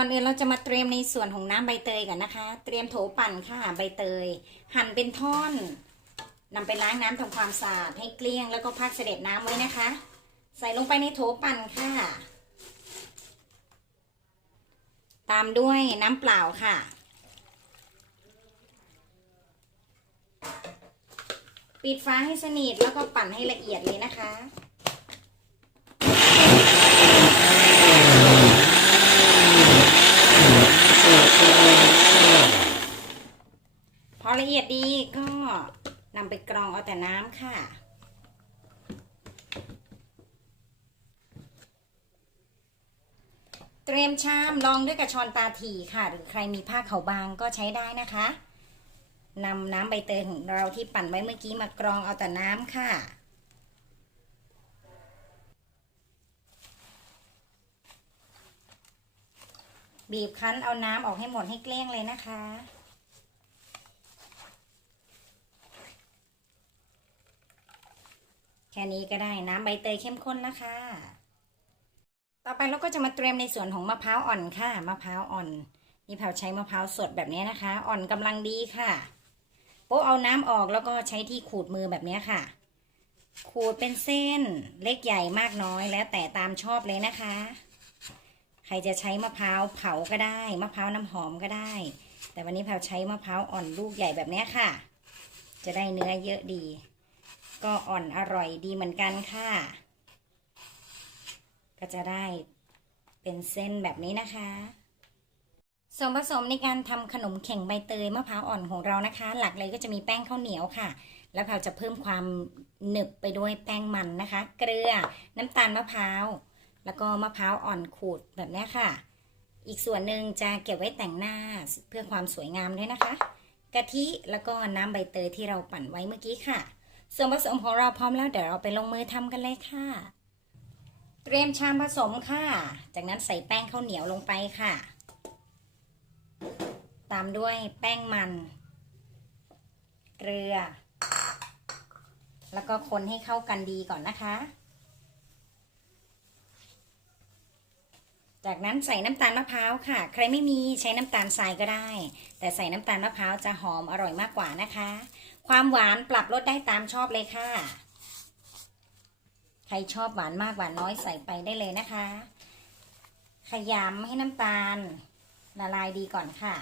ก่อนอื่นเราจะมาเตรียมในส่วนของน้ำใบเตยก่อนนะคะ เตรียมโถปั่นค่ะใบเตย หั่นเป็นท่อนนำไปล้างน้ำทำความสะอาดให้เกลี้ยงแล้วก็พักเสด็จน้ำไว้นะคะ ใส่ลงไปในโถปั่นค่ะ ตามด้วยน้ำเปล่าค่ะปิดฟ้าให้สนิทแล้วก็ปั่นให้ละเอียดเลยนะคะ พอละเอีย ดีก็นำไปกรองเอาแต่น้ำค่ะ เตรียมชามรองด้วยกระชอนตาถี่ค่ะ หรือใครมีผ้าขาวบางก็ใช้ได้นะคะนำน้ำใบเตยของเราที่ปั่นไว้เมื่อกี้มากรองเอาแต่น้ำค่ะบีบคั้นเอาน้ำออกให้หมดให้เกลี้ยงเลยนะคะ ค่นี้ก็ได้น้ำใบเตยเข้มข้นแล้วค่ะ ต่อไปเราก็จะมาเตรียมในส่วนของมะพร้าวอ่อนค่ะ มะพร้าวอ่อน นี่แผวใช้มะพร้าวสดแบบนี้นะคะ อ่อนกำลังดีค่ะ โป๊ะเอาน้ำออกแล้วก็ใช้ที่ขูดมือแบบนี้ค่ะ ขูดเป็นเส้นเล็กใหญ่มากน้อยแล้วแต่ตามชอบเลยนะคะ ใครจะใช้มะพร้าวเผาก็ได้ มะพร้าวน้ำหอมก็ได้ แต่วันนี้แผวใช้มะพร้าวอ่อนลูกใหญ่แบบนี้ค่ะ จะได้เนื้อเยอะดี ก็อ่อนอร่อยดีเหมือนกันค่ะ ก็จะได้เป็นเส้นแบบนี้นะคะส่วนผสมในการทำขนมเข่งใบเตยมะพร้าวอ่อนของเรานะคะ หลักเลยก็จะมีแป้งข้าวเหนียวค่ะ แล้วเราจะเพิ่มความหนึบไปด้วยแป้งมันนะคะ เกลือน้ำตาลมะพร้าวแล้วก็มะพร้าวอ่อนขูดแบบนี้ค่ะ อีกส่วนหนึ่งจะเก็บไว้แต่งหน้าเพื่อความสวยงามด้วยนะคะ กะทิแล้วก็น้ำใบเตยที่เราปั่นไว้เมื่อกี้ค่ะ ส่วนผสมของเราพร้อมแล้วเดี๋ยวเราไปลงมือทำกันเลยค่ะ เตรียมชามผสมค่ะ จากนั้นใส่แป้งข้าวเหนียวลงไปค่ะ ตามด้วยแป้งมัน เกลือ แล้วก็คนให้เข้ากันดีก่อนนะคะ จากนั้นใส่น้ำตาลมะพร้าวค่ะ ใครไม่มีใช้น้ำตาลทรายก็ได้ แต่ใส่น้ำตาลมะพร้าวจะหอมอร่อยมากกว่านะคะ ความหวานปรับลดได้ตามชอบเลยค่ะ ใครชอบหวานมากหวานน้อยใส่ไปได้เลยนะคะ ขยำให้น้ำตาลละลายดีก่อนค่ะ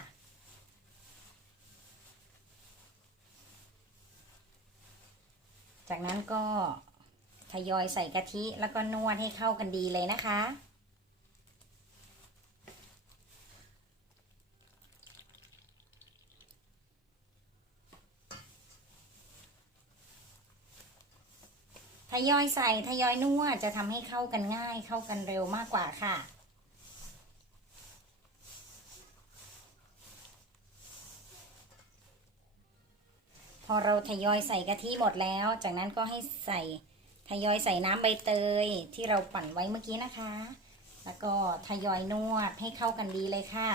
จากนั้นก็ทยอยใส่กะทิแล้วก็นวดให้เข้ากันดีเลยนะคะ ยอยใส่ทยอยนวดจะทำให้เข้ากันง่าย เข้ากันเร็วมากกว่าค่ะ พอเราทยอยใส่กะทิหมดแล้ว จากนั้นก็ให้ใส่ทยอยใส่น้ำใบเตยที่เราปั่นไว้เมื่อกี้นะคะ แล้วก็ทยอยนวดให้เข้ากันดีเลยค่ะ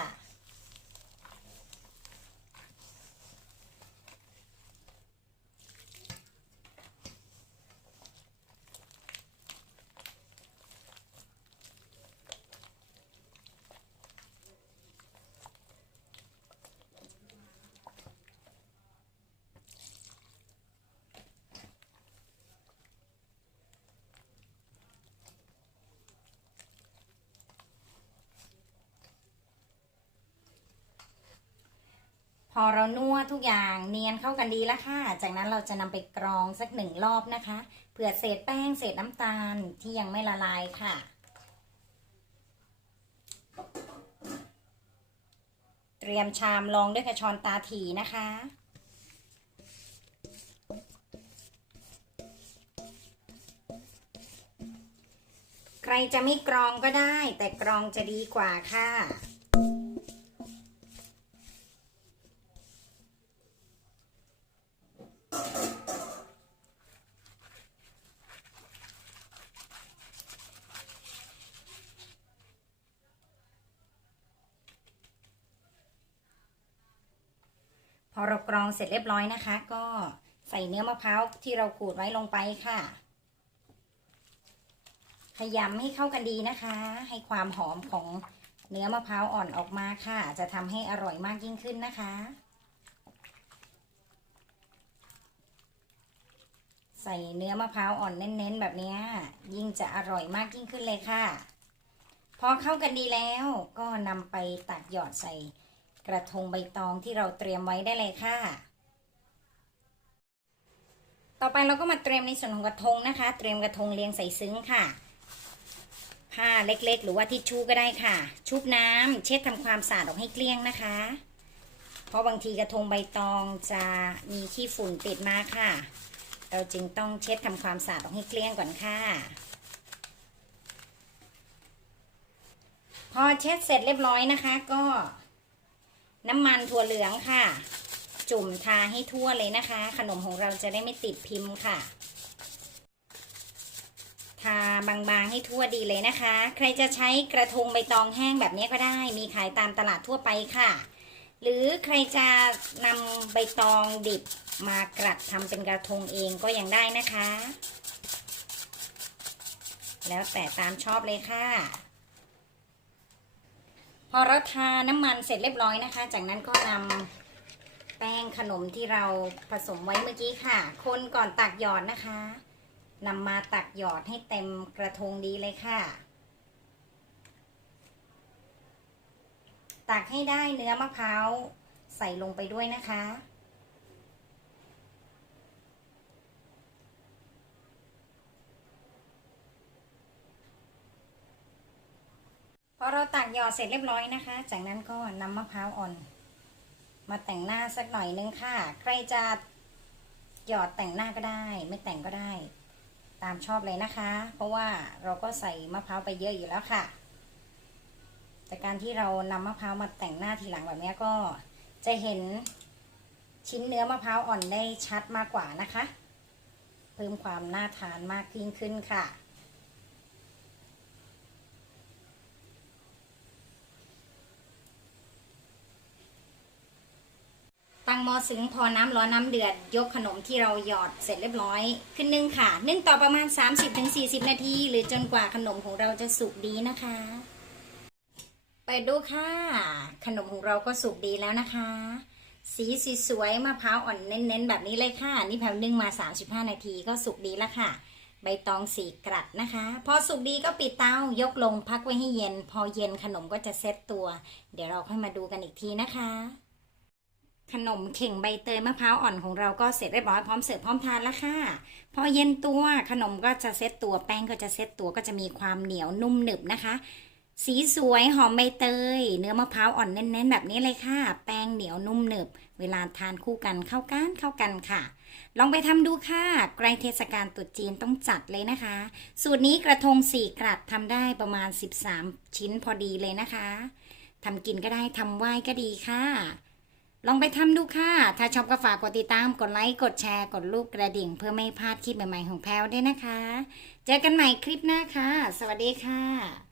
พอเรานวดทุกอย่างเนียนเข้ากันดีแล้วค่ะ จากนั้นเราจะนำไปกรองสักหนึ่งรอบนะคะ เผื่อเศษแป้งเศษน้ำตาลที่ยังไม่ละลายค่ะ เตรียมชามรองด้วยกระชอนตาถีนะคะใครจะไม่กรองก็ได้ แต่กรองจะดีกว่าค่ะ พอเรากรองเสร็จเรียบร้อยนะคะ ก็ใส่เนื้อมะพร้าวที่เราขูดไว้ลงไปค่ะ ขยำให้เข้ากันดีนะคะ ให้ความหอมของเนื้อมะพร้าวอ่อนออกมาค่ะ จะทำให้อร่อยมากยิ่งขึ้นนะคะ ใส่เนื้อมะพร้าวอ่อนเน้นๆ แบบนี้ยิ่งจะอร่อยมากยิ่งขึ้นเลยค่ะ พอเข้ากันดีแล้วก็นำไปตักหยอดใส่ กระทงใบตองที่เราเตรียมไว้ได้เลยค่ะ ต่อไปเราก็มาเตรียมในส่วนของกระทงนะคะ เตรียมกระทงเรียงใส่ซึ้งค่ะ ผ้าเล็กๆ หรือว่าทิชชู่ก็ได้ค่ะ ชุบน้ำเช็ดทำความสะอาดออกให้เกลี้ยงนะคะ เพราะบางทีกระทงใบตองจะมีขี้ฝุ่นติดมาค่ะ เราจึงต้องเช็ดทำความสะอาดออกให้เกลี้ยงก่อนค่ะพอเช็ดเสร็จเรียบร้อยนะคะ ก็ น้ำมันถั่วเหลืองค่ะ จุ่มทาให้ทั่วเลยนะคะ ขนมของเราจะได้ไม่ติดพิมพ์ค่ะ ทาบางๆให้ทั่วดีเลยนะคะ ใครจะใช้กระทงใบตองแห้งแบบนี้ก็ได้ มีขายตามตลาดทั่วไปค่ะ หรือใครจะนำใบตองดิบมากรัดทำเป็นกระทงเองก็ยังได้นะคะ แล้วแต่ตามชอบเลยค่ะ พอเราทาน้ำมันเสร็จเรียบร้อยนะคะ จากนั้นก็นำแป้งขนมที่เราผสมไว้เมื่อกี้ค่ะ คนก่อนตักหยอดนะคะนำมาตักหยอดให้เต็มกระทงดีเลยค่ะ ตักให้ได้เนื้อมะพร้าวใส่ลงไปด้วยนะคะ พอเราตักหยอดเสร็จเรียบร้อยนะคะ จากนั้นก็นำมะพร้าวอ่อน มาแต่งหน้าสักหน่อยนึงค่ะ ใครจะหยอดแต่งหน้าก็ได้ ไม่แต่งก็ได้ ตามชอบเลยนะคะ เพราะว่าเราก็ใส่มะพร้าวไปเยอะอยู่แล้วค่ะแต่การที่เรานำมะพร้าวมาแต่งหน้าทีหลังแบบนี้ก็จะเห็นชิ้นเนื้อมะพร้าวอ่อนได้ชัดมากกว่านะคะ เพิ่มความน่าทานมากยิ่งขึ้นค่ะ ตั้งหม้อซึ้งพอน้ำร้อนน้ำเดือด ยกขนมที่เราหยอดเสร็จเรียบร้อย ขึ้นนึ่งค่ะ นึ่งต่อประมาณ 30-40 นาที หรือจนกว่าขนมของเราจะสุกดีนะคะ ไปดูค่ะ ขนมของเราก็สุกดีแล้วนะคะ สีสีสวยมะพร้าวอ่อนเน้นๆ แบบนี้เลยค่ะ นี่แพมนึ่งมา 35 นาทีก็สุกดีแล้วค่ะ ใบตองสีกรัดนะคะ พอสุกดีก็ปิดเตายกลงพักไว้ให้เย็น พอเย็นขนมก็จะเซ็ตตัว เดี๋ยวเราค่อยมาดูกันอีกทีนะคะ ขนมเข่งใบเตยมะพร้าวอ่อนของเราก็เสร็จเรียบร้อยพร้อมเสิร์ฟพร้อมทานแล้วค่ะ พอเย็นตัวขนมก็จะเซ็ตตัวแป้งก็จะเซ็ตตัวก็จะมีความเหนียวนุ่มหนึบนะคะ สีสวยหอมใบเตย เนื้อมะพร้าวอ่อนแน่นๆ แบบนี้เลยค่ะ แป้งเหนียวนุ่มหนึบ เวลาทานคู่กันเข้ากันเข้ากันค่ะ ลองไปทำดูค่ะใกล้เทศกาลตรุษจีนต้องจัดเลยนะคะ สูตรนี้กระทงสี่กรัดทำได้ประมาณ 13 ชิ้นพอดีเลยนะคะทำกินก็ได้ทำไหว้ก็ดีค่ะ ลองไปทำดูค่ะ ถ้าชอบก็ฝากกดติดตาม กดไลค์ กดแชร์ กดลูกกระดิ่ง เพื่อไม่พลาดคลิปใหม่ๆของแพลวด้วยนะคะ เจอกันใหม่คลิปหน้าค่ะ สวัสดีค่ะ